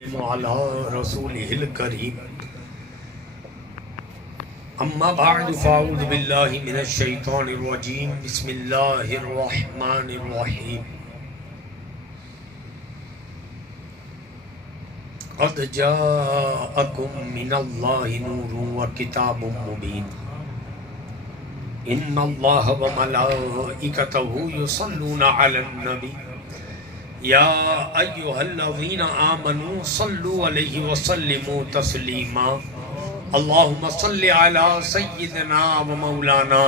على رسوله الكريم اما بعد فاعوذ بالله من الشيطان الرجيم بسم الله الرحمن الرحيم قد جاءكم من الله نور وكتاب مبين ان الله وملائكته يصلون على النبي یا ایہا الذین آمنوا صلوا علیہ وسلموا تسلیما اللہم صل علی سیدنا و مولانا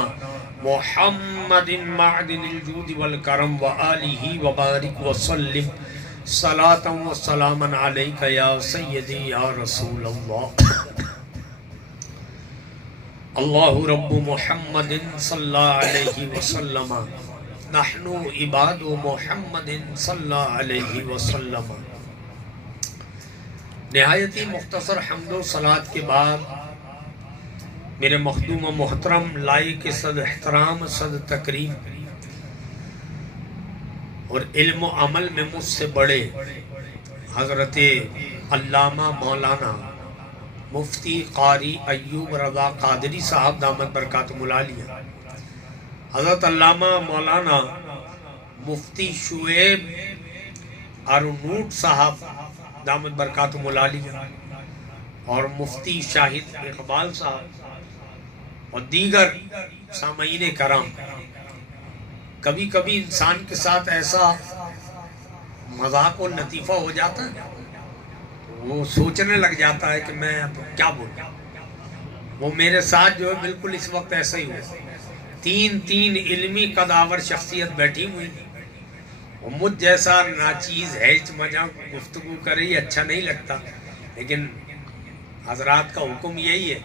محمد معدن الجود والکرم وآلہ وبارک وسلم صلاة و سلاما علیک یا سیدی یا رسول اللہ اللہ رب محمد صلی علیہ وسلم نحن عباد محمد صلی اللہ علیہ وسلم۔ نہایت ہی مختصر حمد و صلاۃ کے بعد میرے مخدوم و محترم لائق صد احترام صد تکریم اور علم و عمل میں مجھ سے بڑے حضرت علامہ مولانا مفتی قاری ایوب رضا قادری صاحب دامت برکاتہم العالیہ، حضرت علامہ مولانا مفتی شعیب ارنوٹ صاحب دامت برکاتہم العالیہ اور مفتی شاہد اقبال صاحب اور دیگر سامعین کرام، کبھی کبھی انسان کے ساتھ ایسا مذاق و لطیفہ ہو جاتا ہے وہ سوچنے لگ جاتا ہے کہ میں اب کیا بولوں۔ وہ میرے ساتھ جو ہے بالکل اس وقت ایسا ہی ہوا، تین علمی قداور شخصیت بیٹھی ہوئی، وہ مجھ جیسا ناچیز ہیچ مجا گفتگو کرے یہ اچھا نہیں لگتا، لیکن حضرات کا حکم یہی ہے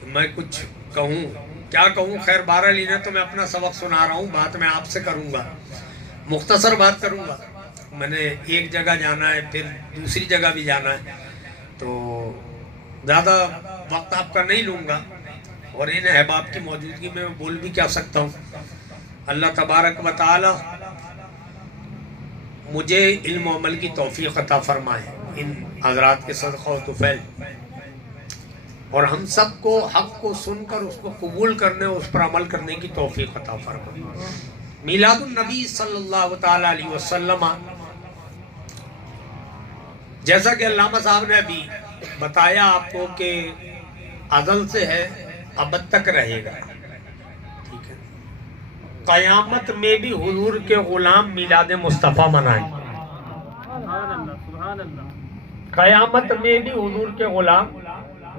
کہ میں کچھ کہوں، کیا کہوں، خیر بہرحال انہیں تو میں اپنا سبق سنا رہا ہوں، بات میں آپ سے کروں گا، مختصر بات کروں گا۔ میں نے ایک جگہ جانا ہے، پھر دوسری جگہ بھی جانا ہے، تو زیادہ وقت آپ کا نہیں لوں گا، اور ان احباب کی موجودگی میں بول بھی کیا سکتا ہوں۔ اللہ تبارک و تعالی مجھے علم و عمل کی توفیق عطا فرمائے ان حضرات کے صدقہ و طفیل، اور ہم سب کو حق کو سن کر اس کو قبول کرنے اور اس پر عمل کرنے کی توفیق عطا فرمائے۔ میلاد النبی صلی اللہ تعالی علیہ وسلم، جیسا کہ علامہ صاحب نے ابھی بتایا آپ کو کہ ازل سے ہے، ابد تک رہے گا، ٹھیک ہے۔ قیامت میں بھی حضور کے غلام میلاد مصطفیٰ منائیں، قیامت میں بھی حضور کے غلام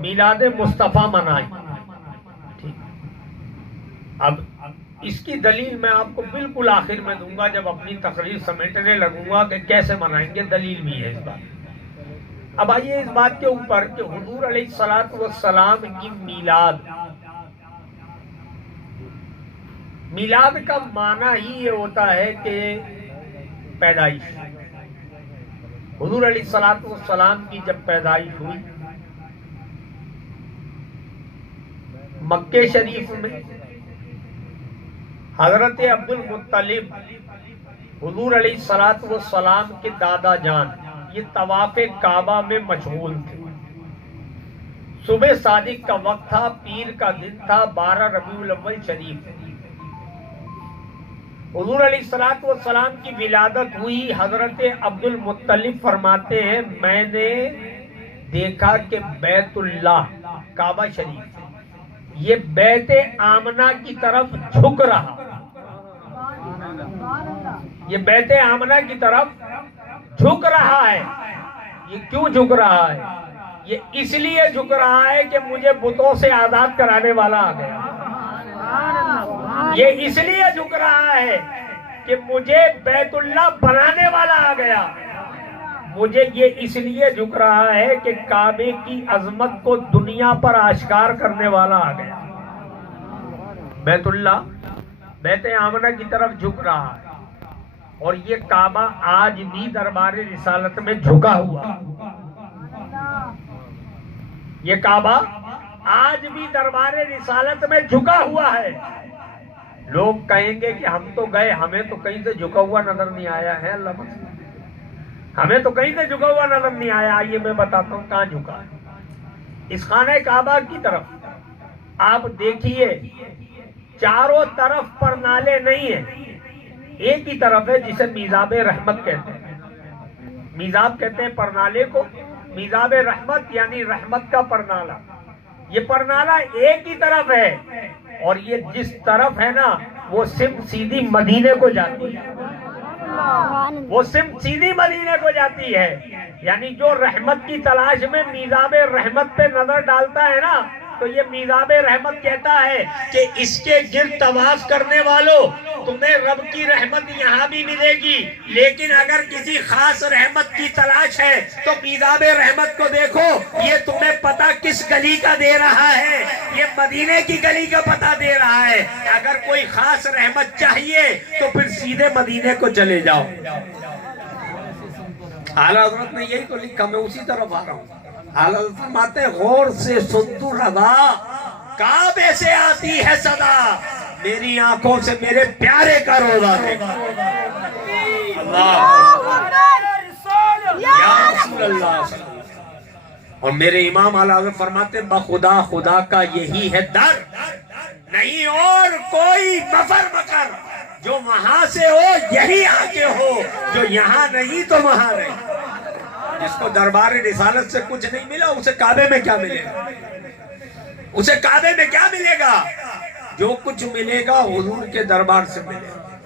میلاد مصطفیٰ منائیں، ٹھیک۔ اب اس کی دلیل میں آپ کو بالکل آخر میں دوں گا جب اپنی تقریر سمیٹنے لگوں گا کہ کیسے منائیں گے، دلیل بھی ہے اس بات۔ اب آئیے اس بات کے اوپر کہ حضور علیہ السلام کی میلاد کا معنی ہی یہ ہوتا ہے کہ پیدائش۔ حضور علیہ السلام کی جب پیدائش ہوئی مکہ شریف میں، حضرت عبد المطلب حضور علیہ السلام کے دادا جان یہ طواف کعبہ میں مشغول تھے۔ صبح صادق کا وقت تھا، پیر کا دن تھا، 12 ربیع الاول شریف۔ حضور علیہ السلام کی ولادت ہوئی۔ حضرت عبد المطلب فرماتے ہیں میں نے دیکھا کہ بیت اللہ کعبہ شریف یہ بیت آمنہ کی طرف جھک رہا، یہ بیت آمنہ کی طرف جھک رہا ہے۔ یہ کیوں جھک رہا ہے؟ یہ اس لیے جھک رہا ہے کہ مجھے بتوں سے آزاد کرانے والا آ گیا۔ یہ اس لیے جھک رہا ہے کہ مجھے بیت اللہ بنانے والا آ گیا۔ مجھے یہ اس لیے جھک رہا ہے کہ کعبے کی عظمت کو دنیا پر آشکار کرنے والا آ گیا۔ بیت اللہ بیت آمنہ کی طرف جھک رہا ہے، اور یہ کعبہ آج بھی دربار رسالت میں جھکا ہوا، یہ کعبہ آج بھی دربار رسالت میں جھکا ہوا ہے۔ لوگ کہیں گے کہ ہم تو گئے، ہمیں تو کہیں سے جھکا ہوا نظر نہیں آیا ہے، اللہ ہمیں تو کہیں سے جھکا ہوا نظر نہیں آیا. آئیے میں بتاتا ہوں کہاں جھکا ہے. اس خانہ کعبہ کی طرف آپ دیکھیے چاروں طرف پر نالے نہیں ہیں, ایک ہی طرف ہے جسے میزاب رحمت کہتے ہیں. میزاب کہتے ہیں پرنالے کو, میزاب رحمت یعنی رحمت کا پرنالہ. یہ پرنالہ ایک ہی طرف ہے اور یہ جس طرف ہے نا وہ سمت سیدھی مدینے کو جاتی ہے. وہ سمت سیدھی مدینے کو جاتی ہے. یعنی جو رحمت کی تلاش میں میزاب رحمت پہ نظر ڈالتا ہے نا تو یہ میزاب رحمت کہتا ہے کہ اس کے گرد طواف کرنے والوں تمہیں رب کی رحمت یہاں بھی ملے گی, لیکن اگر کسی خاص رحمت کی تلاش ہے تو میزاب رحمت کو دیکھو, یہ تمہیں پتہ کس گلی کا دے رہا ہے, یہ مدینے کی گلی کا پتہ دے رہا ہے. اگر کوئی خاص رحمت چاہیے تو پھر سیدھے مدینے کو چلے جاؤ. اعلیٰ حضرت نے یہی تو لکھا, میں اسی طرف آ رہا ہوں. اعلیٰ حضرت فرماتے غور سے سن تو روا, کعبے سے آتی ہے صدا, میری آنکھوں سے میرے پیارے کا روزہ دیکھ. اللہ یا رسول اللہ. اور میرے امام اعلیٰ حضرت فرماتے بخدا خدا کا یہی ہے در, نہیں اور کوئی مفر مکر, جو وہاں سے ہو یہی آگے ہو, جو یہاں نہیں تو وہاں نہیں. جس کو دربار رسالت سے کچھ نہیں ملا اسے کعبے میں کیا ملے گا, اسے کعبے میں کیا ملے گا؟ جو کچھ ملے گا حضور کے دربار سے ملے گا,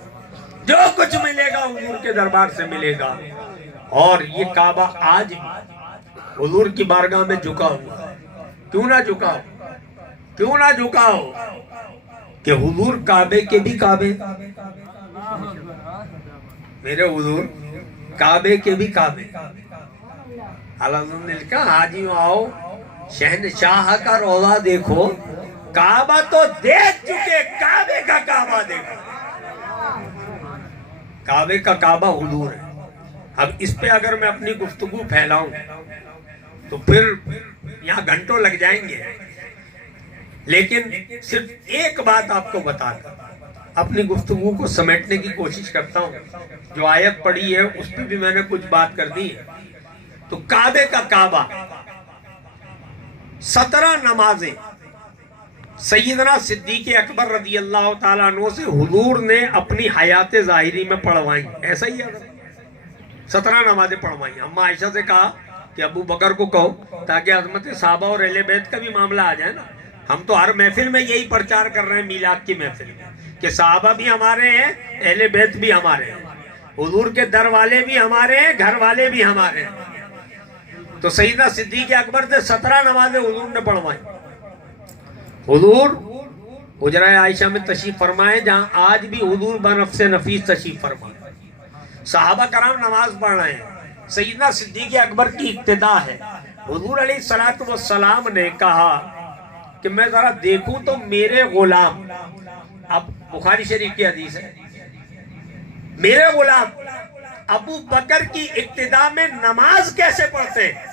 جو کچھ ملے گا حضور کے دربار سے ملے گا. اور یہ کعبہ آج حضور کی بارگاہ میں جھکا ہوا ہے. کیوں نہ جھکا ہو, کیوں نہ جھکا ہو کہ حضور کعبے کے بھی کعبے, میرے حضور کعبے کے بھی کعبے. اعلیٰ حضرت نے لکھا حاجیوں آؤ شہنشاہ کا روضہ دیکھو, کعبہ تو دیکھ چکے, کعبے کا کعبہ دیکھو. کعبے کا کعبہ حضور ہے. اب اس پہ اگر میں اپنی گفتگو پھیلاؤں تو پھر یہاں گھنٹوں لگ جائیں گے, لیکن صرف ایک بات آپ کو بتا کر اپنی گفتگو کو سمیٹنے کی کوشش کرتا ہوں. جو آیت پڑھی ہے اس پہ بھی میں نے کچھ بات کر دی ہے. تو کعبے کا کعبہ 17 نمازیں سیدنا صدیق اکبر رضی اللہ تعالیٰ عنہ سے حضور نے اپنی حیات ظاہری میں پڑھوائیں. ایسا ہی ہے, 17 نمازیں پڑھوائیں. اما عائشہ سے کہا کہ ابو بکر کو کہو تاکہ عظمت صحابہ اور اہل بیت کا بھی معاملہ آ جائے نا. ہم تو ہر محفل میں یہی پرچار کر رہے ہیں, میلاد کی محفل میں, کہ صحابہ بھی ہمارے ہیں, اہل بیت بھی ہمارے ہیں, حضور کے در والے بھی ہمارے ہیں, گھر والے بھی ہمارے ہیں. تو سیدنا صدیق اکبر سے 17 نمازیں حضور نے پڑھوائیں. حضور حجرہ عائشہ میں تشریف فرمائے جہاں آج بھی حضور بنفس نفیس تشریف فرمائے. صحابہ کرام نماز پڑھ رہے ہیں, سیدنا صدیق اکبر کی ابتدا ہے. حضور علیہ السلام نے کہا کہ میں ذرا دیکھوں تو میرے غلام, اب بخاری شریف کی حدیث ہے, میرے غلام ابو بکر کی ابتدا میں نماز کیسے پڑھتے ہیں,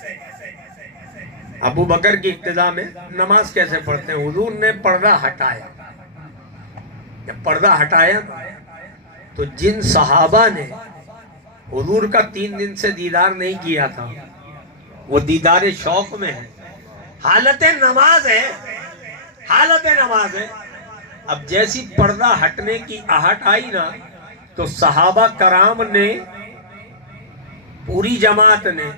ابو بکر کی ابتدا میں نماز کیسے پڑھتے ہیں. حضور نے پردہ ہٹایا. جب پردہ ہٹایا تو جن صحابہ نے حضور کا 3 دن سے دیدار نہیں کیا تھا وہ دیدار شوق میں ہے, حالت نماز ہے, حالت نماز ہے. اب جیسی پردہ ہٹنے کی آہٹ آئی نا تو صحابہ کرام نے, پوری جماعت نے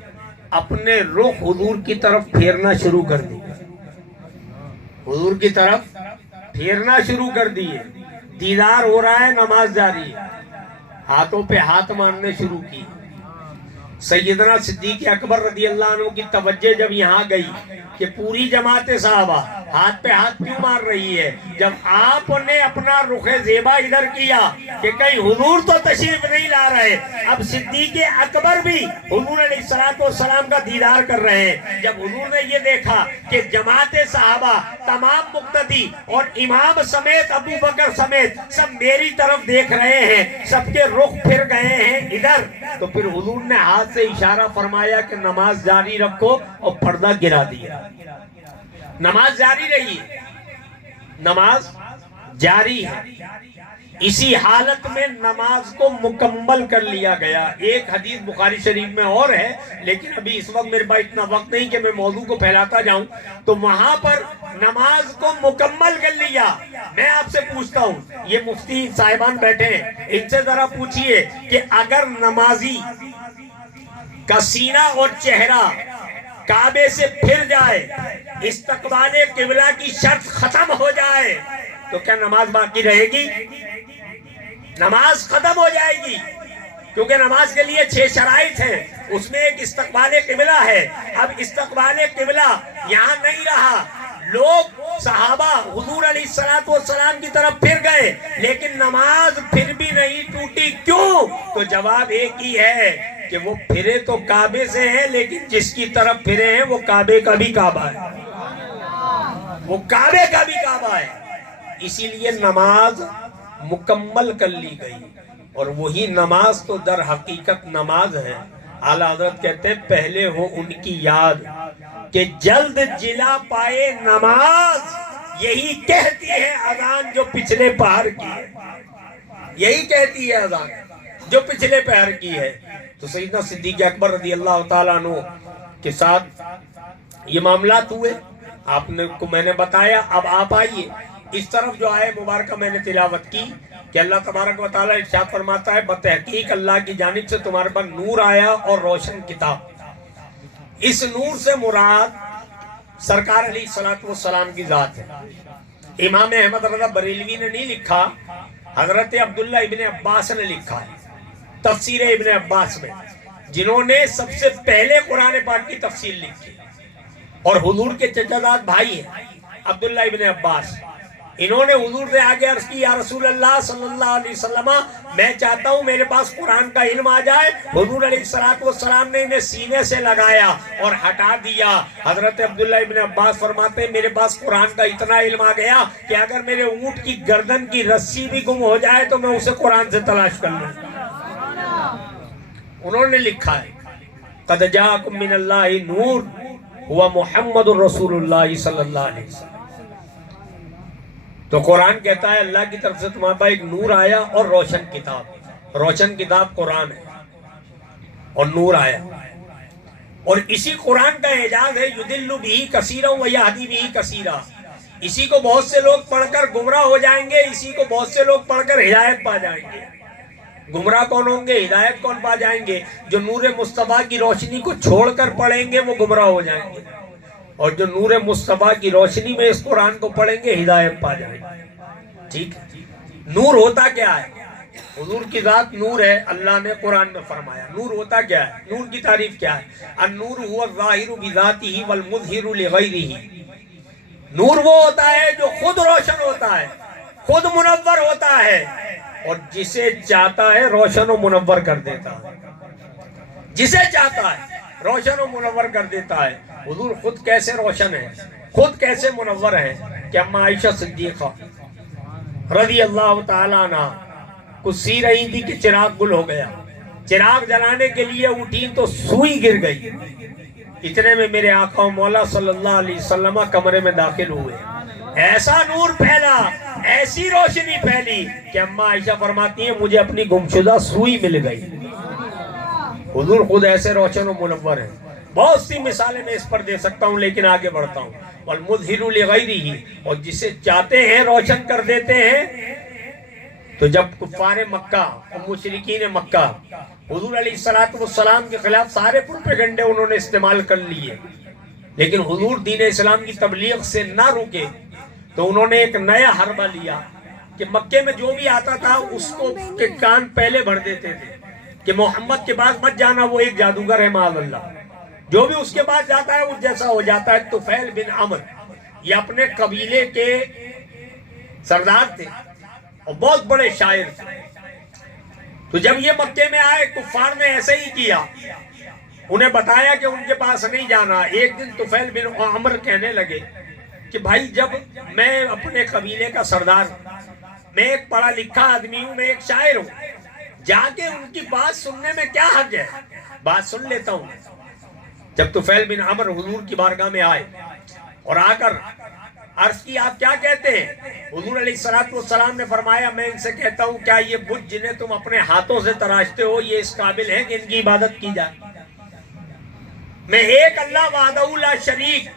اپنے رخ حضور کی طرف پھیرنا شروع کر دی, حضور کی طرف پھیرنا شروع کر دیے. دیدار ہو رہا ہے, نماز جاری ہے, ہاتھوں پہ ہاتھ مارنے شروع کی. سیدنا صدیق اکبر رضی اللہ عنہ کی توجہ جب یہاں گئی کہ پوری جماعت صحابہ ہاتھ پہ ہاتھ کیوں مار رہی ہے, جب آپ نے اپنا رخ زیبا ادھر کیا کہ کہیں حضور تو تشریف نہیں لا رہے, اب صدیق اکبر بھی حضور علیہ السلام کا دیدار کر رہے ہیں. جب حضور نے یہ دیکھا کہ جماعت صحابہ تمام مقتدی اور امام سمیت ابو بکر سمیت سب میری طرف دیکھ رہے ہیں, سب کے رخ پھر گئے ہیں ادھر, تو پھر حضور نے ہاتھ سے اشارہ فرمایا کہ نماز جاری رکھو اور پردہ گرا دیا. نماز جاری رہی, نماز جاری ہے. اسی حالت میں نماز کو مکمل کر لیا گیا۔ ایک حدیث بخاری شریف میں اور ہے، لیکن ابھی اس وقت میرے پاس اتنا وقت نہیں کہ میں موضوع کو پھیلاتا جاؤں، تو وہاں پر نماز کو مکمل کر لیا۔ میں آپ سے پوچھتا ہوں، یہ مفتی صاحبان بیٹھے ہیں، ان سے ذرا پوچھئے کہ اگر نمازی کا سینہ اور چہرہ کعبے سے پھر جائے، استقبال قبلہ کی شرط ختم ہو جائے، تو کیا نماز باقی رہے گی؟ نماز ختم ہو جائے گی، کیونکہ نماز کے لیے 6 شرائط ہیں، اس میں ایک استقبال قبلہ ہے۔ اب استقبال قبلہ یہاں نہیں رہا، لوگ صحابہ حضور علیہ السلام کی طرف پھر گئے، لیکن نماز پھر بھی نہیں ٹوٹی۔ کیوں؟ تو جواب ایک ہی ہے کہ وہ پھرے تو کعبے سے ہیں، لیکن جس کی طرف پھرے ہیں وہ کعبے کا بھی کعبہ ہے، وہ کعبے کا بھی کعبہ ہے۔ اسی لیے نماز مکمل کر لی گئی، اور وہی نماز تو در حقیقت نماز ہے۔ اعلیٰ حضرت کہتے ہیں پہلے ہو ان کی یاد کہ جلد جلا پائے نماز، یہی کہتی ہے اذان جو پچھلے پہر کی ہے، یہی کہتی ہے اذان جو پچھلے پہر کی ہے۔ تو سیدنا صدیق اکبر رضی اللہ تعالیٰ عنہ کے ساتھ یہ معاملات ہوئے، آپ نے کو میں نے بتایا۔ اب آپ آئیے اس طرف، جو آئے مبارکہ میں نے تلاوت کی کہ اللہ تبارک و تعالیٰ ارشاد فرماتا ہے بتحقیق اللہ کی جانب سے تمہارے پر نور آیا اور روشن کتاب۔ اس نور سے مراد سرکار علیہ السلام کی ذات ہے۔ امام احمد رضا بریلوی نے نہیں لکھا، حضرت عبداللہ ابن عباس نے لکھا ہے تفسیر ابن عباس میں، جنہوں نے سب سے پہلے قرآن پاک کی تفسیر لکھی، اور حضور کے چچا زاد بھائی ہیں عبداللہ ابن عباس۔ انہوں نے حضور سے آگے عرض کی، یا رسول اللہ صلی اللہ علیہ وسلم، میں چاہتا ہوں میرے پاس قرآن کا علم آ جائے۔ حضور علیہ السلام نے انہیں سینے سے لگایا اور ہٹا دیا۔ حضرت عبداللہ ابن عباس فرماتے ہیں میرے پاس قرآن کا اتنا علم آ گیا کہ اگر میرے اونٹ کی گردن کی رسی بھی گم ہو جائے تو میں اسے قرآن سے تلاش کر لوں۔ انہوں نے لکھا ہے قد جاءکم من اللہ نور ہوا محمد الرسول اللہ صلی اللہ علیہ وسلم۔ تو قرآن کہتا ہے اللہ کی طرف سے تمہارے پاس ایک نور آیا اور روشن کتاب، روشن کتاب قرآن ہے اور نور آیا، اور اسی قرآن کا اعجاز ہے یضل بہ کثیرا ویہدی بہ کثیرا۔ اسی کو بہت سے لوگ پڑھ کر گمراہ ہو جائیں گے، اسی کو بہت سے لوگ پڑھ کر ہدایت پا جائیں گے۔ گمراہ کون ہوں گے؟ ہدایت کون پا جائیں گے؟ جو نور مصطفیٰ کی روشنی کو چھوڑ کر پڑھیں گے وہ گمراہ ہو جائیں گے، اور جو نور مصطفیٰ کی روشنی میں اس قرآن کو پڑھیں گے ہدایت پا جائیں گے۔ ٹھیک ہے، نور ہوتا کیا ہے؟ حضور کی ذات نور ہے، اللہ نے قرآن میں فرمایا۔ نور ہوتا کیا ہے؟ نور کی تعریف کیا ہے؟ النور هو الظاہر بذاتہ والمظہر لغیرہ۔ نور وہ ہوتا ہے جو خود روشن ہوتا ہے، خود منور ہوتا ہے، اور جسے چاہتا ہے روشن و منور کر دیتا ہے، جسے چاہتا ہے روشن و منور کر دیتا ہے۔ حضور خود کیسے روشن ہے، خود کیسے منور ہے کہ اما عائشہ صدیقہ رضی اللہ تعالیٰ عنہ کچھ سی رہی تھی کہ چراغ گل ہو گیا، چراغ جلانے کے لیے اٹھی تو سوئی گر گئی، اتنے میں میرے آقا و مولا صلی اللہ علیہ وسلم کمرے میں داخل ہوئے۔ ایسا نور پھیلا، ایسی روشنی پھیلی کہ اما عائشہ فرماتی ہیں مجھے اپنی گمشدہ سوئی مل گئی۔ حضور خود ایسے روشن و منور ہیں۔ بہت سی مثالیں میں اس پر دے سکتا ہوں، لیکن آگے بڑھتا ہوں۔ والمظہر لغیرہ، اور جسے چاہتے ہیں روشن کر دیتے ہیں۔ تو جب کفار مکہ اور مشرکین مکہ حضور علیہ السلام کے خلاف سارے پروپیگنڈے انہوں نے استعمال کر لیے، لیکن حضور دین اسلام کی تبلیغ سے نہ رکے، تو انہوں نے ایک نیا حربہ لیا کہ مکے میں جو بھی آتا تھا اس کو کے کان پہلے بھر دیتے تھے کہ محمد کے پاس مت جانا، وہ ایک جادوگر ہے معاذ اللہ، جو بھی اس کے پاس جاتا ہے وہ جیسا ہو جاتا ہے۔ طفیل بن عمرو یہ اپنے قبیلے کے سردار تھے اور بہت بڑے شاعر تھے۔ تو جب یہ مکے میں آئے کفار نے ایسے ہی کیا، انہیں بتایا کہ ان کے پاس نہیں جانا۔ ایک دن طفیل بن عمرو کہنے لگے کہ بھائی جب میں اپنے قبیلے کا سردار ہوں، میں ایک پڑھا لکھا آدمی ہوں، میں ایک شاعر ہوں، جا کے ان کی بات سننے میں کیا حق ہے؟ بات سن لیتا ہوں۔ جب طفیل بن عمرو حضور کی بارگاہ میں آئے اور آ کر عرض کی آپ کیا کہتے ہیں؟ حضور علیہ السلام نے فرمایا میں ان سے کہتا ہوں کیا یہ بت جنہیں تم اپنے ہاتھوں سے تراشتے ہو یہ اس قابل ہیں کہ ان کی عبادت کی جائے؟ میں ایک اللہ وحدہ لا شریک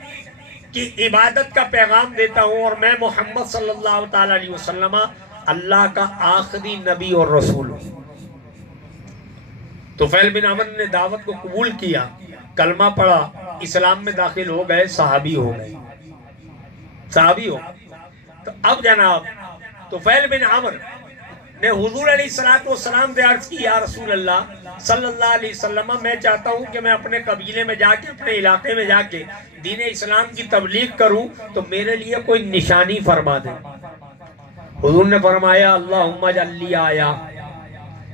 کی عبادت کا پیغام دیتا ہوں، اور میں محمد صلی اللہ تعالی علیہ وسلم اللہ کا آخری نبی اور رسول ہوں۔ طفیل بن عمرو نے دعوت کو قبول کیا، کلمہ پڑھا، اسلام میں داخل ہو گئے، صحابی ہو گئے، صحابی ہو گئے۔ تو اب جناب طفیل بن عمرو نے حضور علیہ السلام سے عرض کی یا رسول اللہ صلی اللہ علیہ وسلم میں چاہتا ہوں کہ میں اپنے قبیلے میں جا کے اپنے علاقے میں جا کے دین اسلام کی تبلیغ کروں، تو میرے لیے کوئی نشانی فرما دیں۔ حضور نے فرمایا اللہم اجعل لی آیا،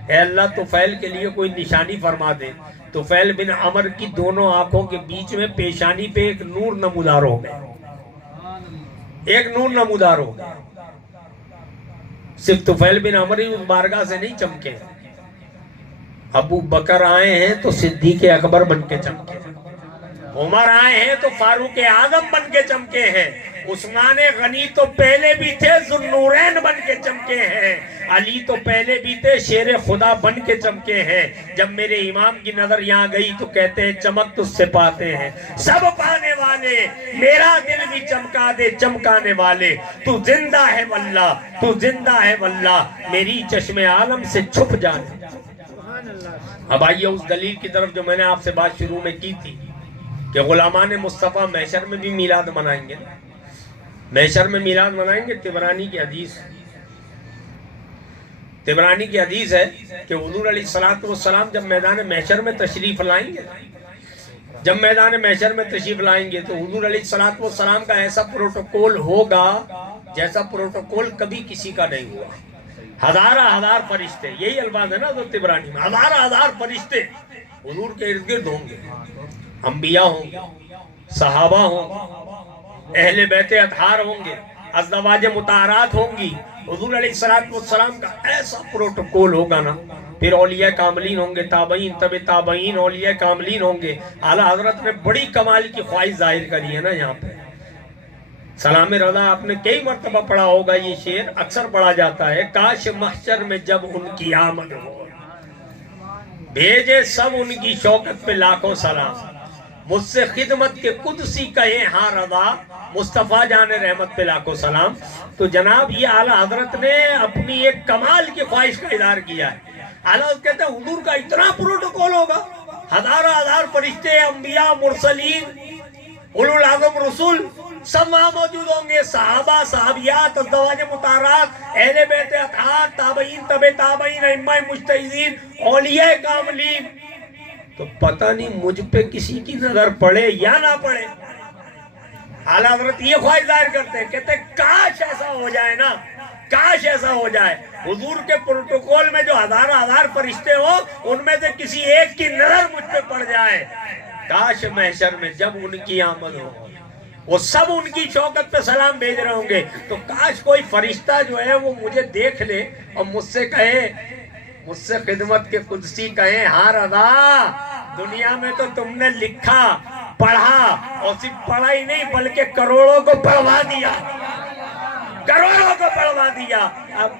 اے اللہ طفیل کے لیے کوئی نشانی فرما دے۔ طفیل بن عمرو کی دونوں آنکھوں کے بیچ میں پیشانی پہ ایک نور نمودار ہو گئے، ایک نور نمودار ہو گئے۔ صرف طفیل بن عمرو اس بارگاہ سے نہیں چمکے، ابو بکر آئے ہیں تو صدیق اکبر بن کے چمکے، عمر آئے ہیں تو فاروق اعظم بن کے چمکے ہیں، عثمان غنی تو پہلے بھی تھے ذوالنورین بن کے چمکے ہیں، علی تو پہلے بھی تھے شیر خدا بن کے چمکے ہیں۔ جب میرے امام کی نظر یہاں گئی تو کہتے ہیں چمک تجھ سے پاتے ہیں سب پانے والے، میرا دل بھی چمکا دے چمکانے والے، تو زندہ ہے واللہ، تو زندہ ہے واللہ، میری چشم عالم سے چھپ جانے۔ اب آئیے اس دلیل کی طرف جو میں نے آپ سے بات شروع میں کی تھی کہ غلامان مصطفیٰ محشر میں بھی میلاد منائیں گے، محشر میں میلاد منائیں گے۔ طبرانی کی حدیث ہے کہ حضور علیہ السلام جب میدان محشر میں تشریف لائیں گے، جب میدان محشر میں تشریف لائیں گے تو حضور علیہ السلام کا ایسا پروٹوکول ہوگا جیسا پروٹوکول کبھی کسی کا نہیں ہوا۔ ہزار فرشتے، یہی الفاظ ہے نا تو طبرانی میں، ہزار فرشتے حضور کے ارد گرد ہوں گے، انبیاء ہوں گے، صحابہ ہوں گے، اہل بیت اطہار ہوں گے، ازواج مطہرات ہوں گی۔ حضور علیہ السلام کا ایسا پروٹوکول ہوگا نا، پھر اولیاء کاملین ہوں گے، تابعین تبع تابعین، اولیاء کاملین ہوں گے۔ اعلیٰ حضرت نے بڑی کمال کی خواہش ظاہر کری ہے نا یہاں پہ۔ سلام رضا آپ نے کئی مرتبہ پڑھا ہوگا، یہ شعر اکثر پڑھا جاتا ہے، کاش محشر میں جب ان کی آمد ہو، بھیجے سب ان کی شوکت پہ لاکھوں سلام، مجھ سے خدمت کے قدسی کہیں ہاں رضا، مصطفیٰ جان رحمت پہ لاکھوں سلام۔ تو جناب یہ اعلیٰ حضرت نے اپنی ایک کمال کی خواہش کا اظہار کیا ہے۔ اعلیٰ حضرت کہتے ہیں حضور کا اتنا پروٹوکول ہوگا، ہزار فرشتے، انبیاء، مرسلین، اولو العزم رسول سب وہاں موجود ہوں گے، صحابہ، صحابیات، ازواج مطہرات، اہل بیت اطہار، تابعین تبع تابعین، ائمہ مجتہدین، اولیاء کاملین۔ تو پتہ نہیں مجھ پہ کسی کی نظر پڑے یا نہ پڑے۔ اعلیٰ حضرت یہ خواہش ظاہر کرتے ہیں، کہتے ہیں کاش ایسا ہو جائے نا، کاش ایسا ہو جائے، حضور کے پروٹوکول میں جو ہزار فرشتے ہو ان میں سے کسی ایک کی نظر مجھ پہ پڑ جائے۔ کاش محشر میں جب ان کی آمد ہو، وہ سب ان کی شوکت پہ سلام بھیج رہے ہوں گے، تو کاش کوئی فرشتہ جو ہے وہ مجھے دیکھ لے اور مجھ سے کہے، مجھ سے خدمت کے قدسی کہیں ہاں رضا، دنیا میں تو تم نے لکھا پڑھا، اور صرف پڑھا ہی نہیں بلکہ کروڑوں کو پڑھوا دیا، کروڑوں کو پڑھوا دیا، اب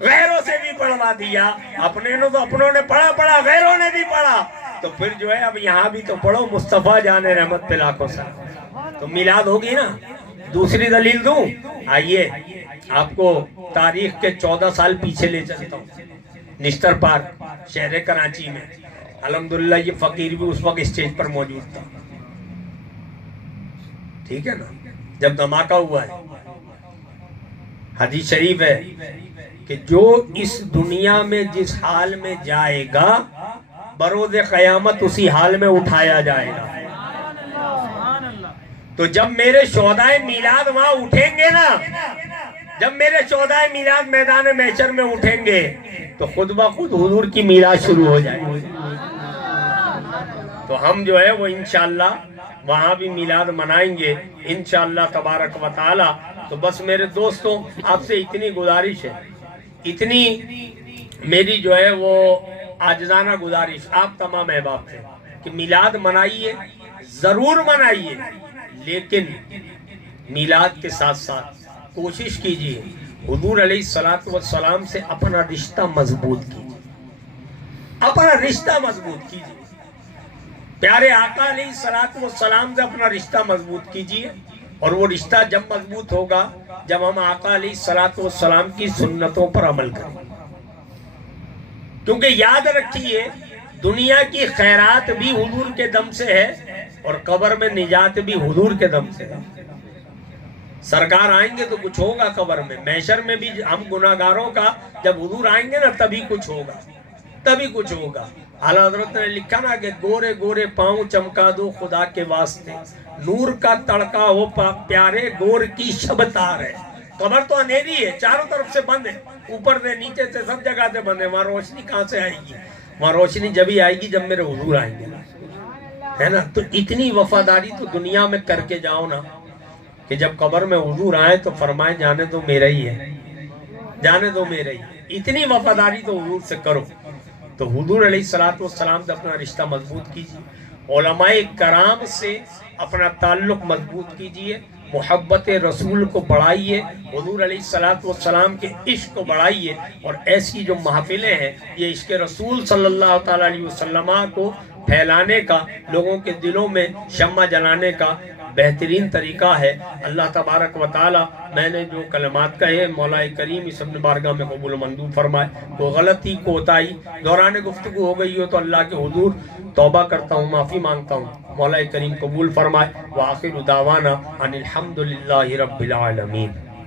غیروں سے بھی پڑھوا دیا، اپنوں نے پڑھا، غیروں نے بھی پڑھا، تو پھر جو ہے اب یہاں بھی تو پڑھو مصطفیٰ جان رحمت پہ لاکھوں سلام۔ تو میلاد ہوگی نا۔ دوسری دلیل دوں، آئیے آپ کو تاریخ کے 14 سال پیچھے لے چلتا ہوں۔ نشتر پارک شہر کراچی میں الحمدللہ یہ فقیر بھی اس وقت اسٹیج پر موجود تھا، ٹھیک ہے نا، جب دھماکہ ہوا ہے۔ حدیث شریف ہے کہ جو اس دنیا میں جس حال میں جائے گا بروز قیامت اسی حال میں اٹھایا جائے گا۔ تو جب میرے شہدائے میلاد وہاں اٹھیں گے نا، جب میرے شہدائے میلاد میدان محشر میں اٹھیں گے تو خود بخود حضور کی میلاد شروع ہو جائے گی۔ تو ہم جو ہے وہ انشاءاللہ وہاں بھی میلاد منائیں گے انشاءاللہ تبارک و تعالی۔ تو بس میرے دوستوں آپ سے اتنی گزارش ہے، اتنی میری جو ہے وہ عاجزانہ گزارش آپ تمام احباب سے کہ میلاد منائیے، ضرور منائیے، لیکن میلاد کے ساتھ ساتھ کوشش کیجیے حضور علیہ الصلوۃ والسلام سے اپنا رشتہ مضبوط کیجیے، اپنا رشتہ مضبوط کیجیے، پیارے آقا علیہ الصلوۃ والسلام سے اپنا رشتہ مضبوط کیجیے۔ اور وہ رشتہ جب مضبوط ہوگا جب ہم آقا علیہ الصلوۃ والسلام کی سنتوں پر عمل کریں، کیونکہ یاد رکھیے دنیا کی خیرات بھی حضور کے دم سے ہے اور قبر میں نجات بھی حضور کے دم سے ہے۔ سرکار آئیں گے تو کچھ ہوگا قبر میں، محشر میں بھی ہم گناہگاروں کا جب حضور آئیں گے نا تبھی کچھ ہوگا، تبھی کچھ ہوگا۔ اعلیٰ حضرت نے لکھا نا کہ گورے گورے پاؤں چمکا دو خدا کے واسطے، نور کا تڑکا ہو پیارے گور کی شب تار ہے۔ قبر تو اندھیری ہے، چاروں طرف سے بند ہے، اوپر سے نیچے سے سب جگہ سے بند ہے، وہاں روشنی کہاں سے آئے گی؟ وہاں روشنی جبھی آئے گی جب میرے حضور آئیں گے، ہے نا؟ تو اتنی وفاداری تو دنیا میں کر کے جاؤ نا کہ جب قبر میں حضور آئے تو فرمائے جانے تو میرا ہی ہے، جانے دو میرا ہی ہے۔ اتنی وفاداری تو حضور سے کرو۔ تو حضور علیہ الصلوۃ والسلام سے اپنا رشتہ مضبوط کیجیے، علماء کرام سے اپنا تعلق مضبوط کیجیے، محبت رسول کو بڑھائیے، حضور علیہ الصلوۃ والسلام کے عشق کو بڑھائیے۔ اور ایسی جو محفلیں ہیں یہ عشق رسول صلی اللہ تعالیٰ علیہ وسلم کو پھیلانے کا، لوگوں کے دلوں میں شمع جلانے کا بہترین طریقہ ہے۔ اللہ تبارک و تعالی میں نے جو کلمات کہے مولا کریم اس اپنے بارگاہ میں قبول و منظور فرمائے۔ وہ غلطی کوتاہی دوران گفتگو ہو گئی ہو تو اللہ کے حضور توبہ کرتا ہوں، معافی مانگتا ہوں، مولا کریم قبول فرمائے۔ وآخر دعوانا ان الحمد للہ رب العالمین۔